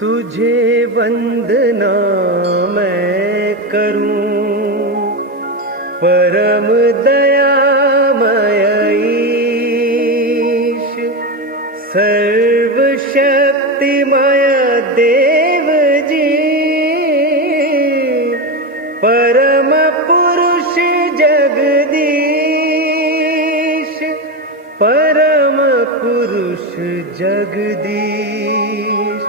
तुझे वंदना मैं करूं परम दयामय ईश, सर्वशक्तिमय देव जी, परम पुरुष जगदीश, परम पुरुष जगदीश,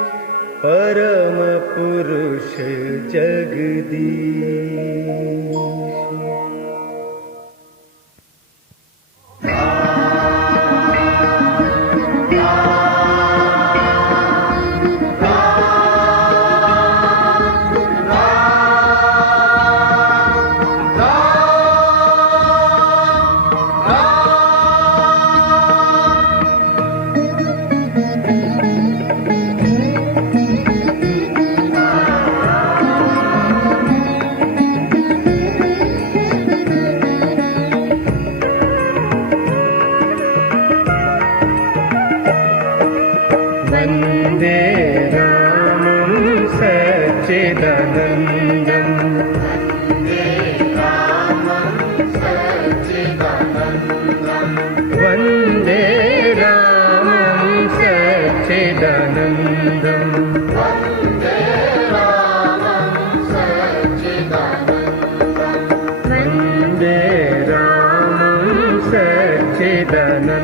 परम पुरुष जगदीश। वन्दे रामं सच्चिदानन्दं, वन्दे रामं सच्चिदानन्दं, वन्दे रामं सच्चिदानन्दं।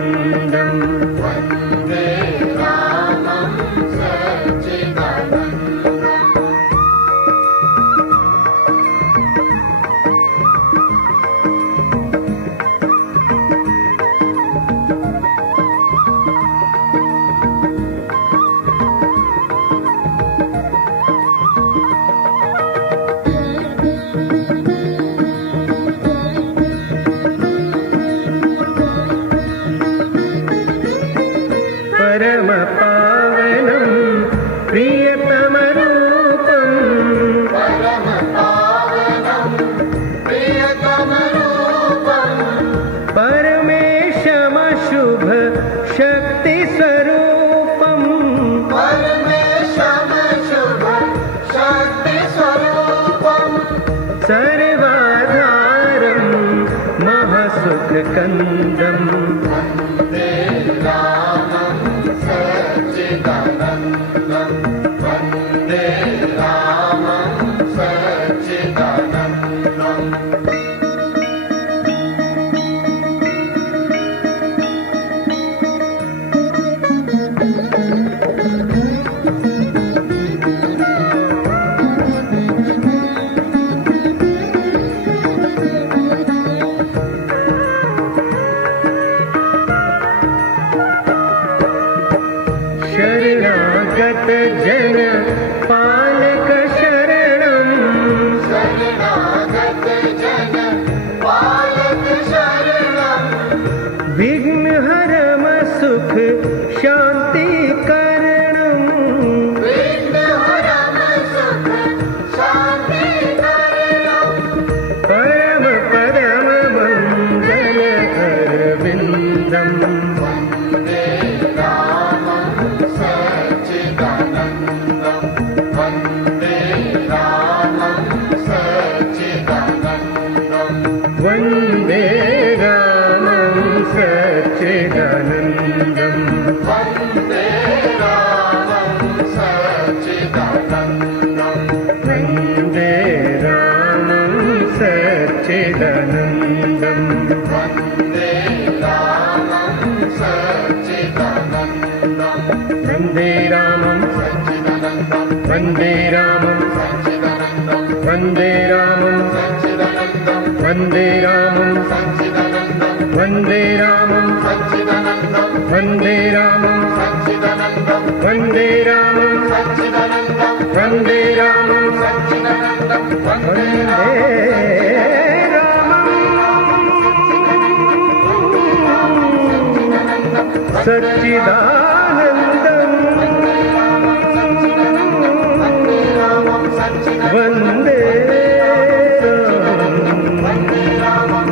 परम पावनं प्रियतमरूपं, परम पावनं प्रियतमरूपं, परमेशमशुभ शक्तिस्वरूपं, परमेशमशुभ शक्तिस्वरूपं, सर्वाधारं महसुखकन्दं, वन्दे रामं सच्चिदानन्दं, वन्दे रामं सच्चिदानन्दं। शरणागत जन पालक शरणं, शरणागत जन पालक शरणं, विघ्नहरम सुख शांति कारणं, विघ्नहरम सुख शांति कारणं, परम परम मंगल अरविंदं, वन्दे सच्चिदानन्दं, वन्दे रामं सच्चिदानन्दं, वन्दे रामं सच्चिदानन्दं, वन्दे रामं सच्चिदानन्दं, वन्दे रामं सच्चिदानन्दं, वन्दे रामं सच्चिदानन्दं, वन्दे रामं सच्चिदानन्दं, वन्दे रामं सच्चिदानन्दं, वन्दे रामं सच्चिदानन्दं, वन्दे रामं सच्चिदानन्दं, वन्दे रामं सच्चिदानन्दं, वन्दे रामं सच्चिदानन्दं, वन्दे रामं सच्चिदानन्दं, वन्दे रामं सच्चिदानन्दं, वन्दे रामं सच्चिदानन्दं, वन्दे रामं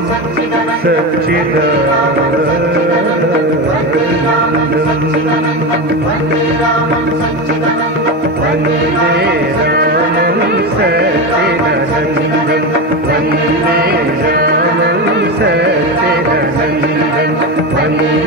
सच्चिदानन्दं, वन्दे रामं सच्चिदानन्दं, वन्दे रामं सच्चिदानन्दं, वन्दे रामं सच्चिदानन्दं वन्दे रामं सच्चिदानन्दं वन्दे